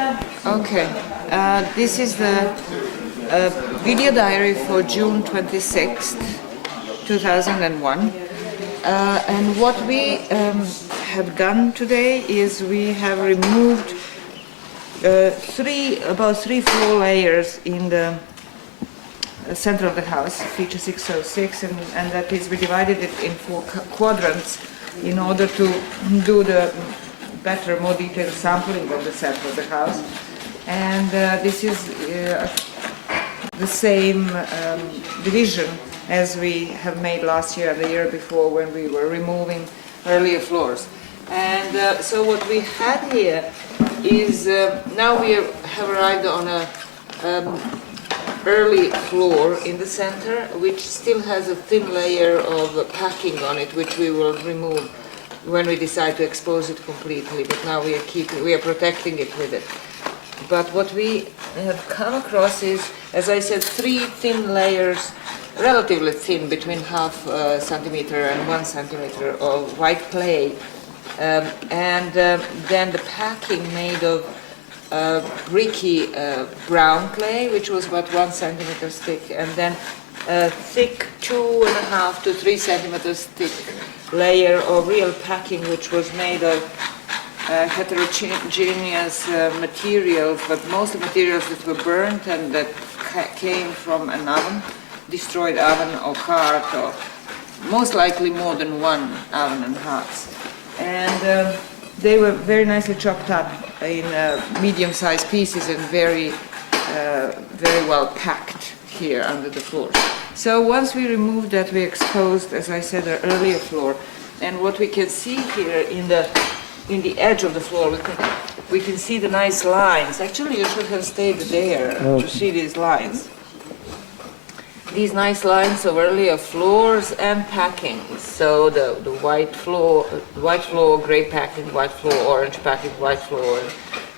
Okay, this is the video diary for June 26th, 2001. And what we have done today is we have removed about three floor layers in the center of the house, feature 606, and that is, we divided it in four quadrants in order to do the better, more detailed sampling of the center of the house. And this is the same division as we have made last year and the year before when we were removing earlier floors. And so what we had here is, now we have arrived on a early floor in the center, which still has a thin layer of packing on it, which we will remove when we decide to expose it completely. But now we are protecting it with it. But what we have come across is, as I said, three thin layers, relatively thin, between half centimeter and 1 centimeter of white clay, and then the packing made of bricky brown clay, which was about 1 centimeter thick, and then a thick 2.5 to 3 centimeters thick layer of real packing, which was made of heterogeneous materials, but mostly materials that were burnt and that came from an oven, destroyed oven or cart, or most likely more than one oven and hearts. And they were very nicely chopped up in medium-sized pieces and very well packed here under the floor. So once we removed that, we exposed, as I said, the earlier floor. And what we can see here in the edge of the floor, we can see the nice lines. Actually, you should have stayed there to see these lines. These nice lines of earlier floors and packing. So the white floor, gray packing, white floor, orange packing, white floor,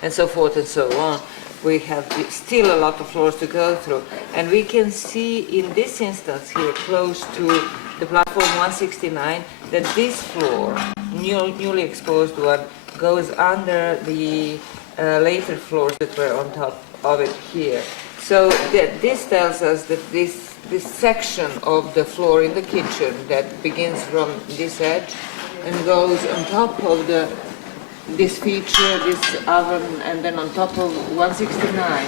and so forth and so on. We have still a lot of floors to go through. And we can see in this instance here, close to the platform 169, that this floor, newly exposed one, goes under the later floors that were on top of it here. So this tells us that this section of the floor in the kitchen that begins from this edge and goes on top of this feature, this oven, and then on top of 169,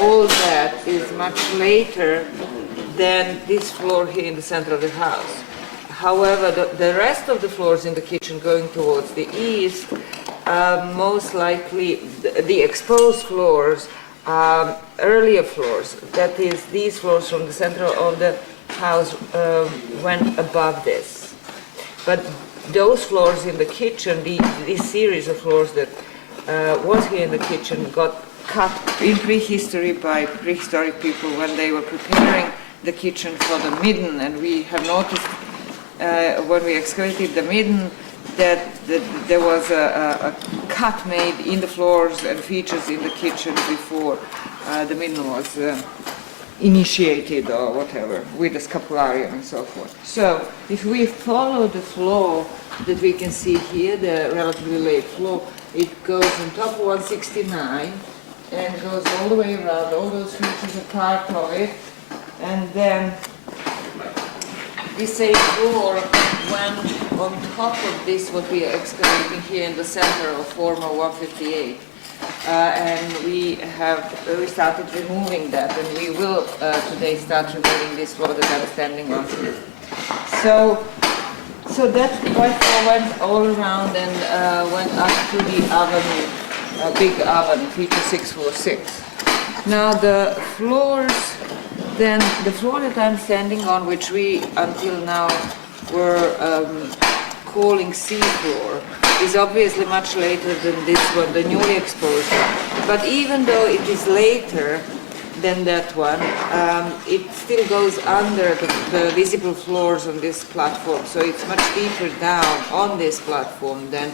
all that is much later than this floor here in the center of the house. However, the rest of the floors in the kitchen going towards the east, most likely the exposed floors, earlier floors, that is, these floors from the center of the house went above this. But those floors in the kitchen, this series of floors that was here in the kitchen, got cut in prehistory by prehistoric people when they were preparing the kitchen for the midden. And we have noticed when we excavated the midden that there was a cut made in the floors and features in the kitchen before the midden was initiated or whatever, with the scapularium and so forth. So if we follow the floor that we can see here, the relatively late floor, it goes on top of 169 and goes all the way around. All those features are part of it. And then this same floor went on top of this, what we are excavating here in the center of former 158. And we started removing that, and we will today start removing this floor that I'm standing on. So that white floor went all around and went up to the oven, big oven, feature 646. Now the floors, then the floor that I'm standing on, which we until now were calling C floor, is obviously much later than this one, the newly exposed one. But even though it is later than that one, it still goes under the visible floors on this platform. So it's much deeper down on this platform than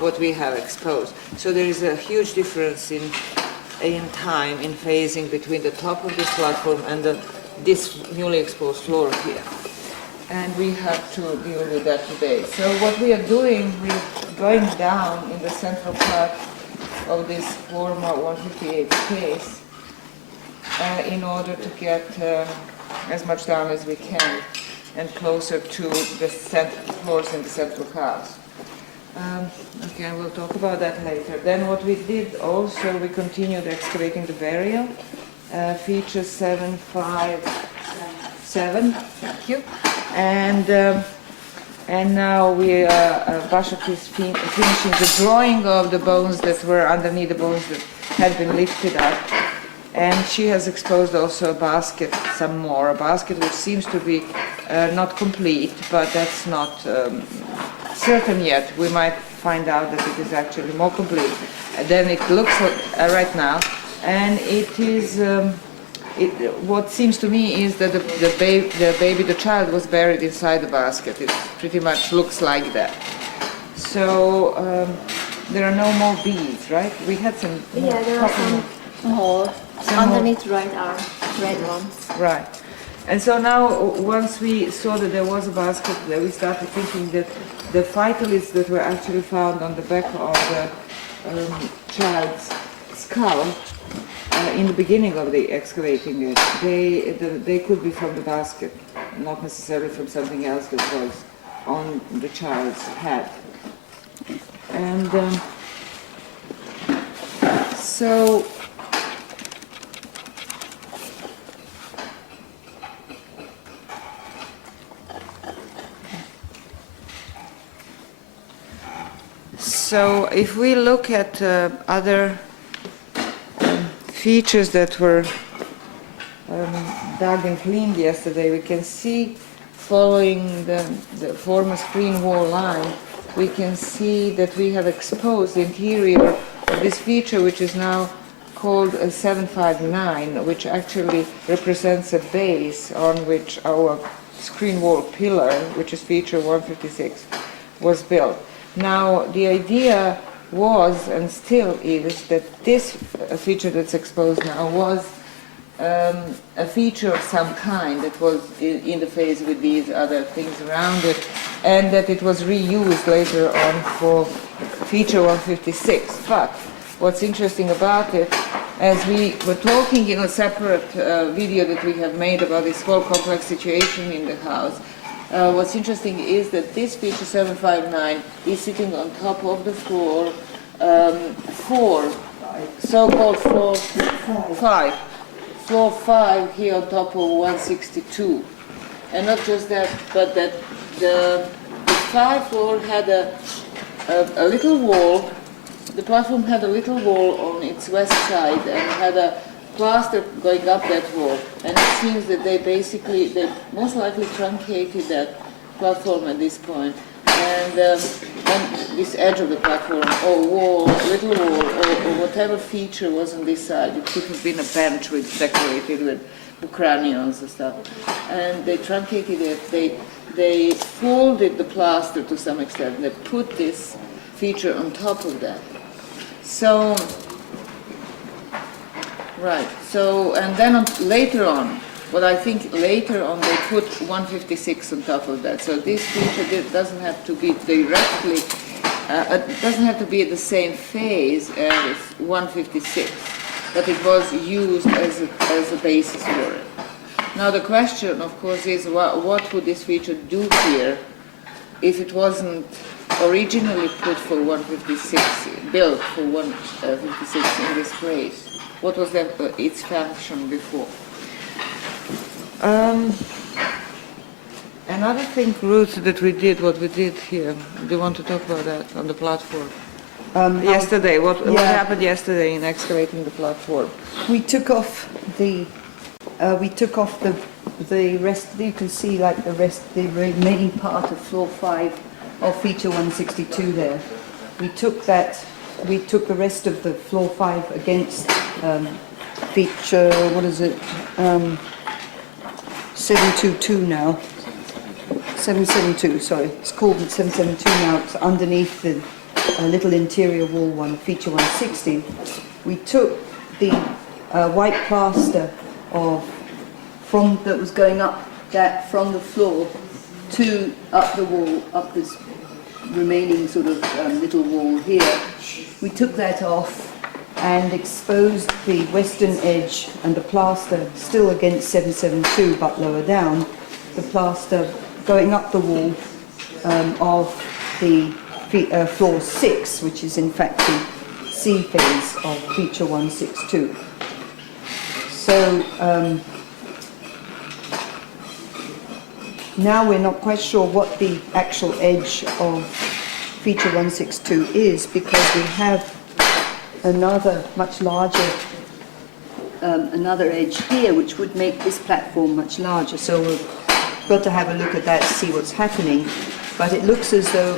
what we have exposed. So there is a huge difference in time, in phasing between the top of this platform and this newly exposed floor here. And we have to deal with that today. So what we are doing, we're going down in the central part of this former 158 case in order to get as much down as we can and closer to the floors in the central house. Okay, we'll talk about that later. Then what we did also, we continued excavating the burial, feature 757, thank you. And now Bashak is finishing the drawing of the bones that were underneath the bones that had been lifted up. And she has exposed also a basket, a basket which seems to be not complete, but that's not certain yet. We might find out that it is actually more complete than it looks right now. And it is, what seems to me is that the child was buried inside the basket. It pretty much looks like that. So there are no more beads, right? We had some. Yeah, there are some more underneath right arm, red ones. Right. And so now, once we saw that there was a basket there, we started thinking that the phytoliths that were actually found on the back of the child's skull in the beginning of the excavating it, they could be from the basket, not necessarily from something else that was on the child's head. And so if we look at other features that were dug and cleaned yesterday, we can see, following the former screen wall line, we can see that we have exposed the interior of this feature, which is now called a 759, which actually represents a base on which our screen wall pillar, which is feature 156, was built. Now, the idea was, and still is, that this feature that's exposed now was a feature of some kind that was in the phase with these other things around it, and that it was reused later on for feature 156. But what's interesting about it, as we were talking in a separate video that we have made about this whole complex situation in the house, what's interesting is that this feature 759 is sitting on top of the floor 4, so-called floor 5. Floor 5 here on top of 162. And not just that, but that the 5th floor had a little wall. The platform had a little wall on its west side and had a plaster going up that wall. And it seems that they most likely truncated that platform at this point. And this edge of the platform, or wall, little wall, or whatever feature was on this side, it could have been a bench decorated with bucranions and stuff. And they truncated it, they folded the plaster to some extent, and they put this feature on top of that. So, right, so, and then later on, but I think later on they put 156 on top of that. So this feature doesn't have to be directly, doesn't have to be at the same phase as 156, but it was used as a basis for it. Now the question, of course, is what would this feature do here if it wasn't originally put for 156, built for 156 in this place? What was its function before? Another thing, Ruth, that we did, what we did here, do you want to talk about that on the platform? Yesterday, what happened yesterday in excavating the platform? We took off the rest. You can see like the remaining part of floor 5 of feature 162 there. We took the rest of the floor 5 against feature, what is it? 722 now. 772, sorry. It's called 772 now. It's underneath the little interior wall one, feature 160. We took the white plaster that was going up from the floor to up the wall, up this remaining sort of little wall here. We took that off and exposed the western edge and the plaster still against 772 but lower down, the plaster going up the wall of the floor 6, which is in fact the C phase of feature 162. So now we're not quite sure what the actual edge of feature 162 is, because we have another much larger, another edge here, which would make this platform much larger. So we've got to have a look at that to see what's happening. But it looks as though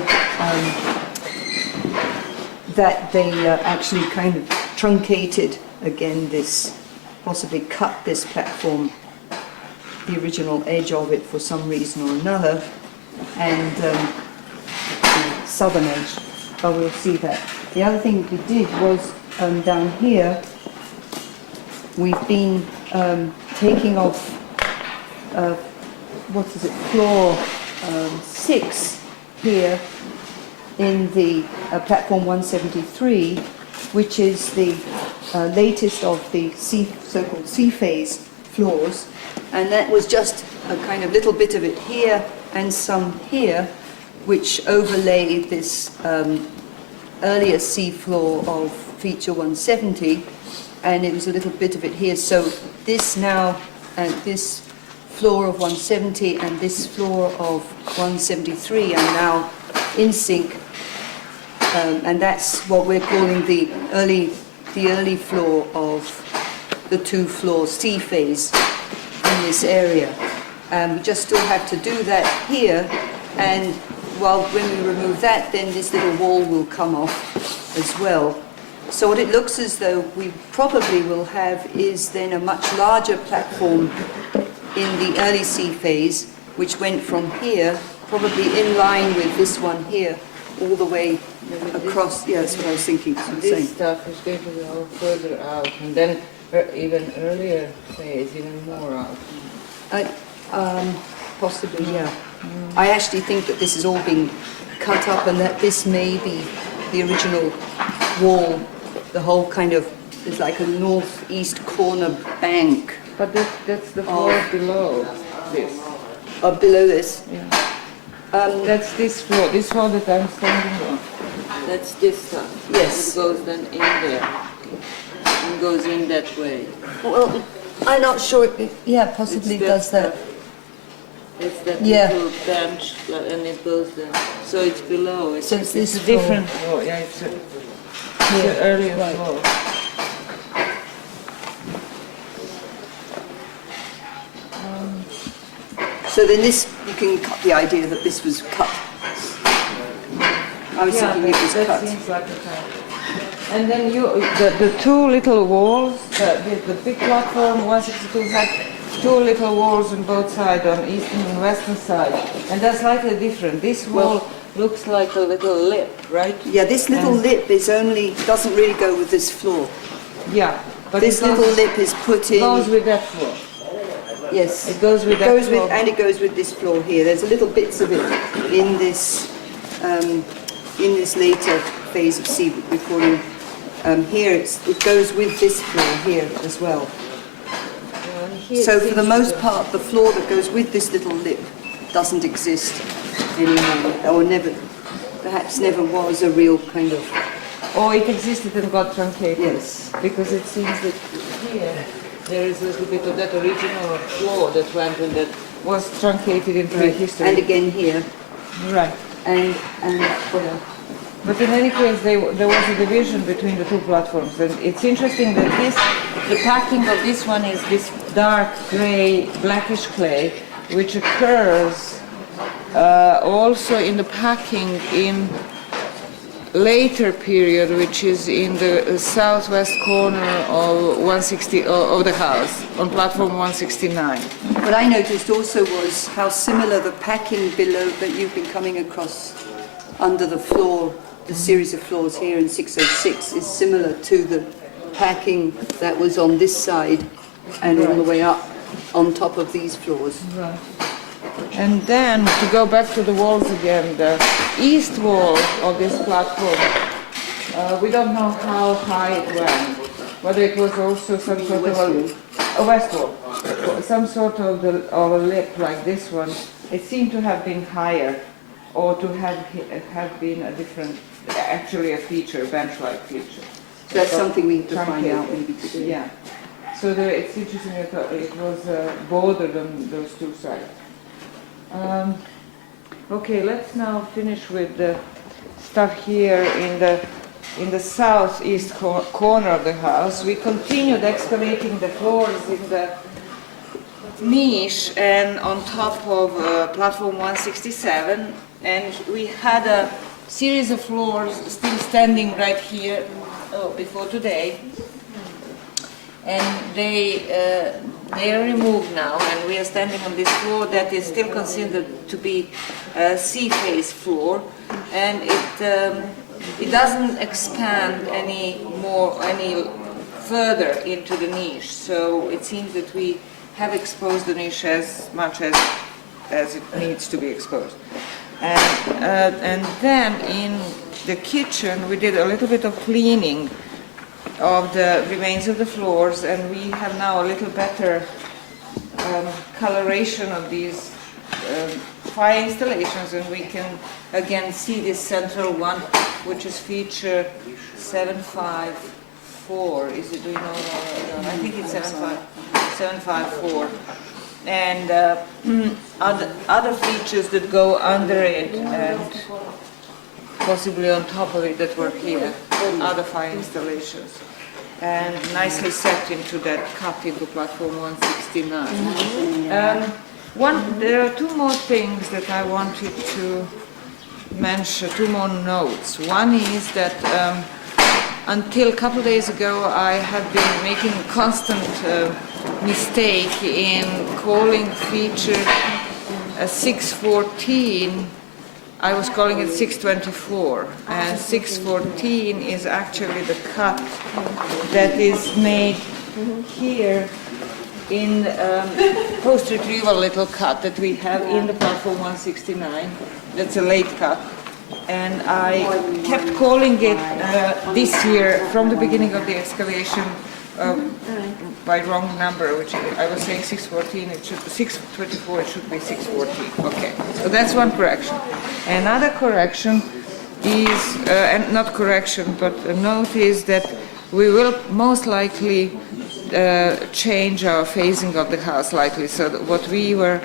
that they actually kind of truncated again this, possibly cut this platform, the original edge of it for some reason or another, and the southern edge, but we'll see that. The other thing we did was down here, we've been taking off, what is it, floor 6 here in the platform 173, which is the latest of the so-called C-phase floors, and that was just a kind of little bit of it here and some here, which overlaid this earlier C floor of feature 170, and it was a little bit of it here. So this now, this floor of 170 and this floor of 173 are now in sync, and that's what we're calling the early floor of the 2 floor C phase in this area. We just still have to do that here, and well, when we remove that, then this little wall will come off as well. So what it looks as though we probably will have is then a much larger platform in the early C phase, which went from here, probably in line with this one here, all the way across. Yeah, that's what I was thinking. This stuff is going to go further out, and then even earlier phase, even more out. Possibly, yeah. I actually think that this is all being cut up, and that this may be the original wall, the whole kind of, it's like a northeast corner bank. But that's the floor below this. Below this? Yeah. That's this floor that I'm standing on. That's this stuff. Yes. It goes then in there. And goes in that way. Well, I'm not sure. Yeah, possibly it does that. It's that Yeah. little bench, and it goes there. So it's below. So it's this a floor. different floor. Yeah, it's an earlier right. floor. So then this, you can cut the idea that this was cut. I was thinking it was that cut. seems like a cut. And then the 2 little walls, the big platform 162 had 2 little walls on both sides, on eastern and western side, and that's slightly different. This wall looks like a little lip, right? Yeah, this little lip is doesn't really go with this floor. Yeah, but This little lip is put in. goes with that floor. Yes, It goes with that floor. and it goes with this floor here. There's a little bits of it in this later phase of C recording. Here it goes with this floor here as well. So for the most part, the floor that goes with this little lip doesn't exist anymore, or perhaps never was a real kind of. Or it existed and got truncated. Yes. Because it seems that here there is a little bit of that original floor that went and that was truncated in prehistory. And again here. Right. And But in any case, there was a division between the 2 platforms, and it's interesting that the packing of this one is this dark grey, blackish clay, which occurs also in the packing in later period, which is in the southwest corner of 160 of the house, on platform 169. what I noticed also was how similar the packing below that you've been coming across under the floor, the series of floors here in 606 is similar to the packing that was on this side and all the way up on top of these floors. Right. And then, to go back to the walls again, the east wall of this platform We don't know how high it went, whether it was also some sort of a west wall, some sort of a lip like this one. It seemed to have been higher, or to have been a different, actually a feature, bench-like feature. So that's something we need to find out maybe today. Yeah. So it's interesting that it was bordered on those two sides. Okay, let's now finish with the stuff here in the southeast corner of the house. We continued excavating the floors in the niche and on top of platform 167, and we had a series of floors still standing right here before today, and they are removed now, and we are standing on this floor that is still considered to be a C-face floor, and it doesn't expand any further into the niche. So it seems that we have exposed the niche as much as it needs to be exposed. And then in the kitchen we did a little bit of cleaning of the remains of the floors, and we have now a little better coloration of these fire installations, and we can again see this central one, which is feature 754. Is it? Do you know? I think it's 754. And other features that go under it and possibly on top of it that were here, other fire installations, and nicely set into that cut into platform 169. There are two more things that I wanted to mention, two more notes. One is that until a couple of days ago I had been making a constant mistake in calling feature 614. I was calling it 624, and 614 is actually the cut that is made here in post-retrieval little cut that we have in the platform 169. That's a late cut, and I kept calling it this year from the beginning of the excavation by wrong number, which I was saying 614, it should be 624, it should be 614. Okay, so that's one correction. Another correction is, and not correction, but a note is that we will most likely change our phasing of the house slightly, so that what we were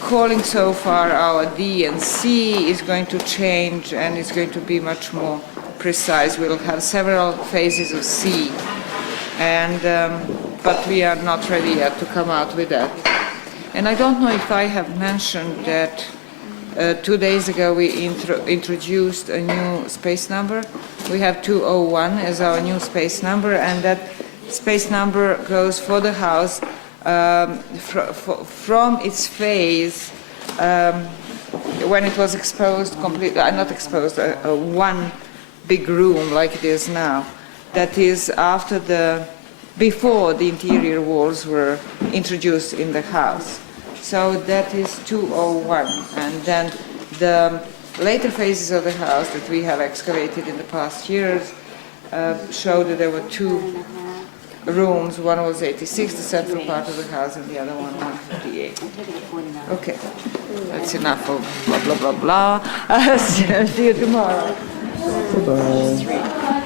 calling so far our D and C is going to change, and it's going to be much more precise. We'll have several phases of C, and but we are not ready yet to come out with that. And I don't know if I have mentioned that 2 days ago we introduced a new space number. We have 201 as our new space number, and that space number goes for the house from its phase when it was exposed completely, not exposed, one big room like it is now. That is before the interior walls were introduced in the house. So that is 201, and then the later phases of the house that we have excavated in the past years show that there were two rooms. One was 86, the central part of the house, and the other one 158. Okay, that's enough of blah blah blah blah. See you tomorrow. Bye-bye.